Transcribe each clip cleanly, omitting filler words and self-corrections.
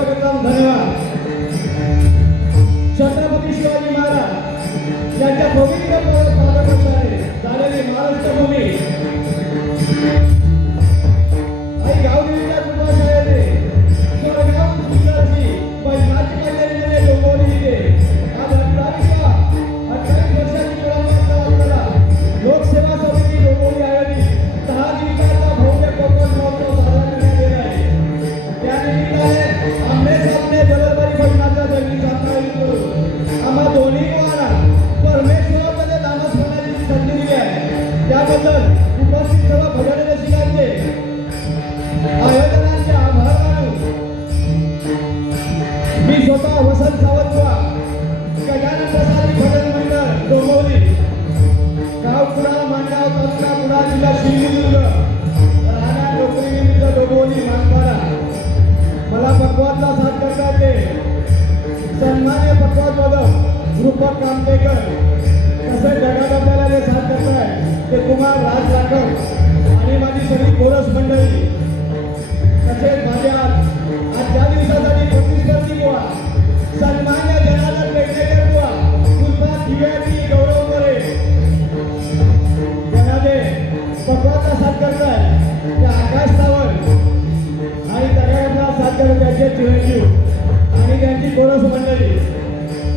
स्वागतम धन्यवाद. छत्रपती शिवाजी महाराज यांच्या पवित्र पादस्पर्शाने झालेली महाराष्ट्र भूमी आई गावदेवीच्या कृपाशाळेने सोरगाव सुंदरची बैलाची कल्याणीने डोंबवली इथे आज 28 वर्षाची परंपरा असलेला लोकसेवा समिती डोंबवली आयोजित 10 दिवसाचा भव्य कोकण महोत्सव साजरा करण्यात येत आहे. त्या निमित्ताने आम्ही सामने बरोबरी भजनाचा जंगी सामना करून आम्हा दोन्ही वारा परमेश्वरामध्ये नामच होण्याची संधी दिली आहे. त्याबद्दल उपस्थित सर्व भजन रसिकांचे आयोजनाचे आभार मानून मी स्वतः वसंत सावंतवा गजानन प्रसादी भजन मंडळ डोंबिवली गाव कुडाळ मांडगाव तालुका कुडाळ जिल्हा सिंधुदुर्ग राहणार डोंबिवली विरुद्ध डोंबिवली मानपाडा. मला पक्वादला साथ करतात ते सन्मान्य पक्वाद मधव रूपक कामतेकर. तसेच जगात आपल्याला जे साथ करताय ते कुमार राज राठोड आणि माझी सगळी कोरस मंडळी. तसेच माझ्या आज ज्या दिवसासाठी प्रतिस्पर्धी बुवा सन्मान्य जनार्दन पेडणेकर बुवा कुलपात दिव्याची गौरव मोरे जनादे पक्वादला साथ करताय ते आकाश सावंत आणि तगायतला साथ करत त्यांचे चिरंजीव आणि त्यांची कोरस मंडळी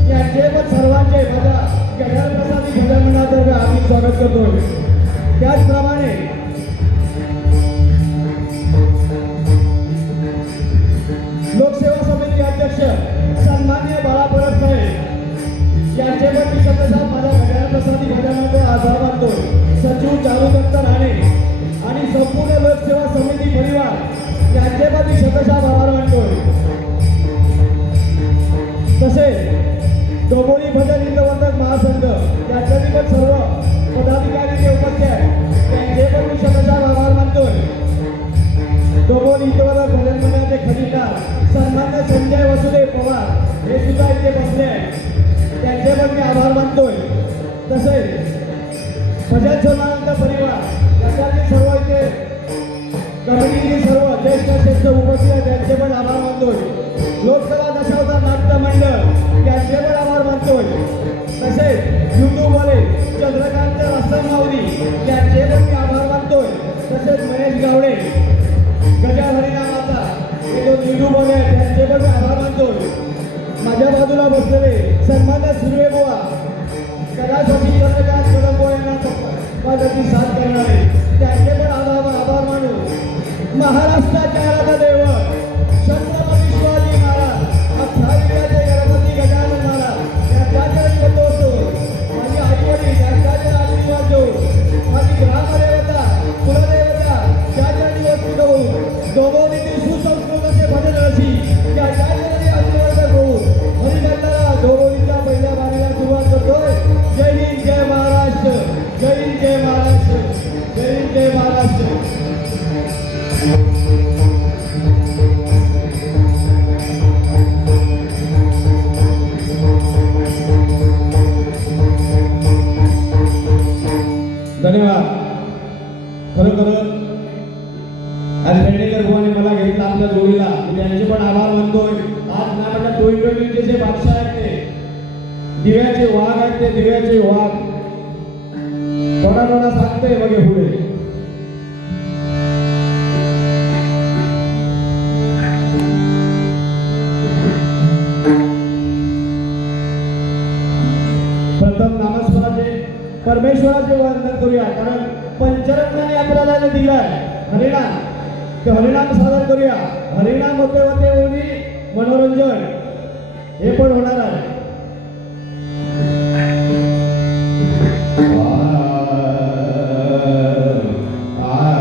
यांचे पण सर्वांचे माझ्या गजानन प्रसादी भजन मंडळातर्फे हार्दिक स्वागत करतोय. त्याचप्रमाणे लोकसेवा समिती अध्यक्ष सन्मान्य बाळा परब साहेब यांचे पण मी सतत माझ्या गजानन प्रसादी भजन मंडळ आभार मानतोय. सचिव चारुदत्त राणे आणि संपूर्ण लोकसेवा समिती परिवार यांचे पण मी सतत आभार मानतोय. तसेच डोंबिवली भजन हिंदवर्धक महासंघ याच्यातील पण सर्व पदाधिकारी जे उपस्थित आहेत त्यांचे पण मी स्वतःचा आभार मानतोय. डोंबिवली हिंदवर्धक भजन मंडळाचे खजिनदार सन्मान्य संजय वसुदेव पवार हे सुद्धा इथे बसले आहेत त्यांचे पण मी आभार मानतोय. तसेच भजन सोनानंद परिवार याच्यातील सर्व इथे कमिटीतील सर्व ज्येष्ठ श्रेष्ठ उपस्थित आहेत त्यांचे पण आभार मानतोय. लोकसभा दशावतार नाट्य मंडळ यांचे पण आभार मानतोय. तसेच युट्यूबवाले चंद्रकांत रास्तमावली यांचे पण मी आभार मानतोय. तसेच महेश गावडे गजा हरिनामाचा हे दोन युट्यूबवाले आहेत त्यांचे पण मी आभार मानतोय. माझ्या बाजूला बसलेले सन्मान्य सुर्वे बुवा कदाचित चंद्रकांत कदम बुवा यांना माझ्याची साथ करणारे त्यांचे पण आभार मानून महाराष्ट्राच्या आराध्य दैवत छत्रपती शिवाजी महाराज अठ्ठावीसचे गणपती गजानन महाराज यांच्या बसतो माझी आईवडील यांच्या आशीर्वाद देऊन माझी ग्रामदेवता कुलदेवता ज्याच्या निवडणूक होऊन डोंबिवलीतील सुसंस्कृत असे भजन रसिक या ज्याच्या आशीर्वाद होऊन हरिगंधाला डोंबिवलीच्या पहिल्या बारीला सुरुवात करतोय. जय हिंद जय महाराष्ट्र. जय हिंद जय महाराष्ट्र. जय हिंद जय महाराष्ट्र. धन्यवाद. खरोखर आज पेडणेकर बुवाने मला घेतला आपल्या जोडीला त्यांचे पण आभार मानतोय. आज ना म्हटलं टोळीचे जे बादशाह आहेत ते दिव्याचे वाघ आहेत ते दिव्याचे वाघ थोडा सांगतोय बघे पुढे. प्रथम नामस्मराचे परमेश्वराचे वंदन करूया कारण पंचरत्नाने आपल्याला दिलाय हरिनाम ते हरिनाम सादर करूया. हरिनाम होते होते मनोरंजन हे पण होणार आहे. Ah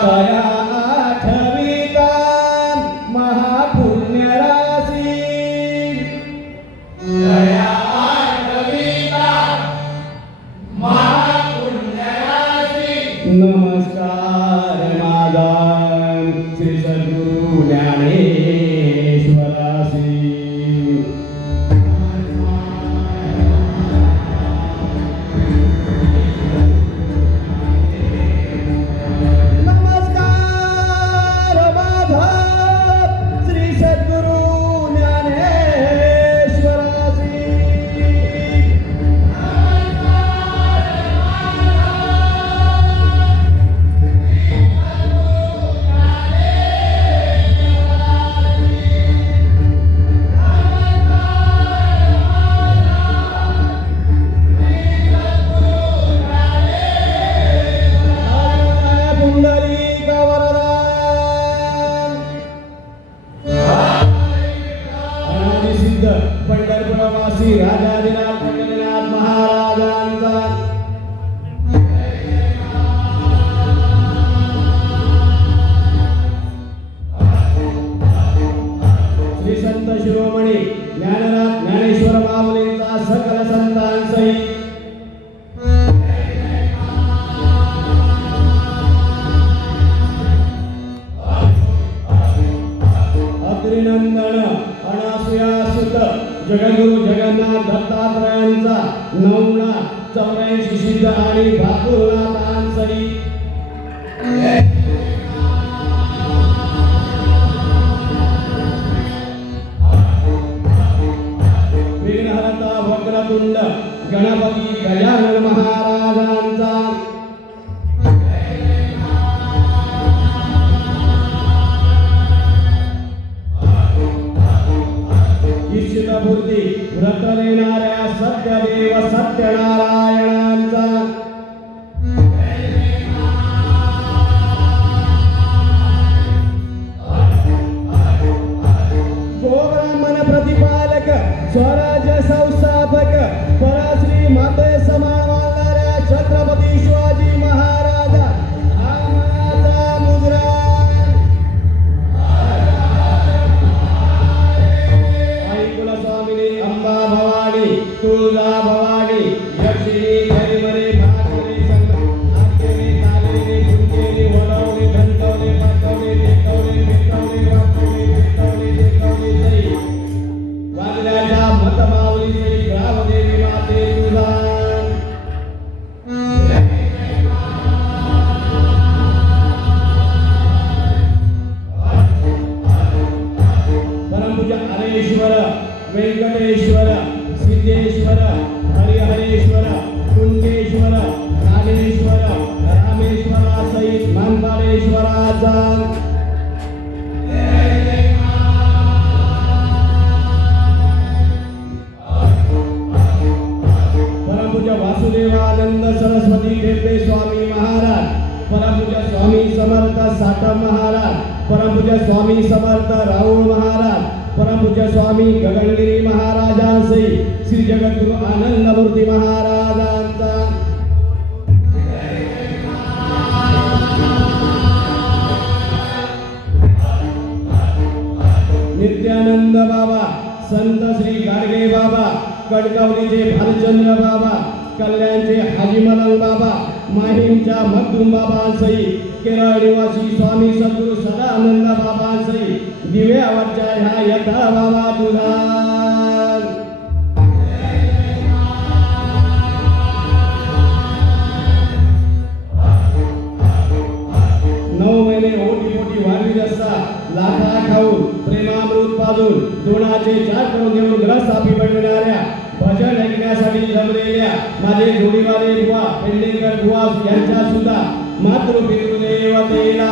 तया आठविता महापुण्य राशी नमस्कार माझा श्री सद्गुरु ज्ञानेश्वरासी नमस्कार माझा श्री सद्गुरु ज्ञानेश्वरासी पुंडलिक वरदान अनादि सिद्ध पंढरपुरवासी राजाधिराज पंढरीनाथ महाराजांचा श्री संत शिरोमणी ज्ञाननाथ ज्ञानेश्वर माऊलींचा सकल संतांसहित अत्रिनंदन अनासुयासुत जगद्गुरु जगन्नाथ दत्तात्रयांचा नवना 84 सिद्ध आणि भाकुरनाथांसहित विघ्नहर्ता वक्रतुंड गणपती गजानन महाराजांचा इच्छितपूर्ती व्रत देणाऱ्या सत्यदेव सत्यनारायणांचा गोब्राह्मण प्रतिपालक स्वराज संस्थापक पराश्री माते समान मानणाऱ्या छत्रपती शिवाजी महाराज आमचा मुजरा आई कुलस्वामिनी अंबा भवानी तुळजा भवानी यक्षिणी हरिमरे भागवली संत आकेने कालेने गुंजेने वडवणे घंटवणे पाठवणे देखवणे भेटवणे वाटवणे भेटवणे देखवणे जय वागण्याच्या मतमावली श्री ग्रामदेवी माते तुझा परमपूज्य हरेश्वर वेंकटेश्वर सिद्धेश्वर हरिहरेश्वर कुंडेश्वर नागेश्वर रामेश्वरासहित मानपाडेश्वराचा परमपूज्य वासुदेवानंद सरस्वती ढेपे स्वामी महाराज परमपूज्य स्वामी समर्थ साठम महाराज परमपूज्य स्वामी समर्थ राहुल महाराज परमपूज्य स्वामी गगनगिरी महाराजांसहित श्री जगद्गुरु आनंदमूर्ती महाराजांचा नित्यानंद बाबा संत श्री गाडगे बाबा कडकावलीचे भालचंद्र बाबा कल्याणचे हाजी मलंग बाबा माहीमच्या मखदूम बाबांसहित केरळ निवासी स्वामी सद्गुरु सदानंद बाबांसहित दिव्यावरच्या ह्या यथा बाबा तुझा 9 महिने ओटी मोठी वाढवीत असता लाथा खाऊन प्रेमामृत पाजून दोनाचे 4 करून घेऊन ग्रस सापी बनविणाऱ्या भजन ऐकण्यासाठी जमलेल्या माझे जोडीवाले बुवा पेंडेकर बुवा यांच्या सुद्धा मातृपितृदेवतेला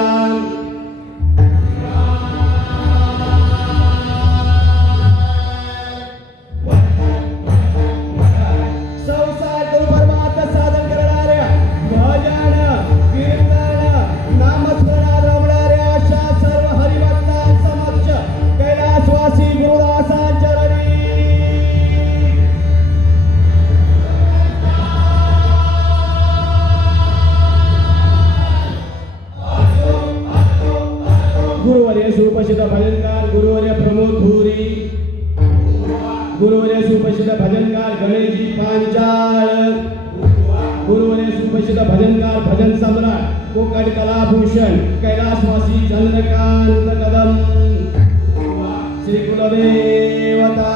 गुरुवर्य सुप्रसिद्ध भजनकार गुरुवर्य प्रमोद भुरी, गुरुवर्य सुप्रसिद्ध भजनकार गणेशजी पांचाळ, गुरुवर्य सुप्रसिद्ध भजनकार भजन सम्राट कोकण कलाभूषण कैलासवासी चंद्रकांत कदम, श्री कुलदेवता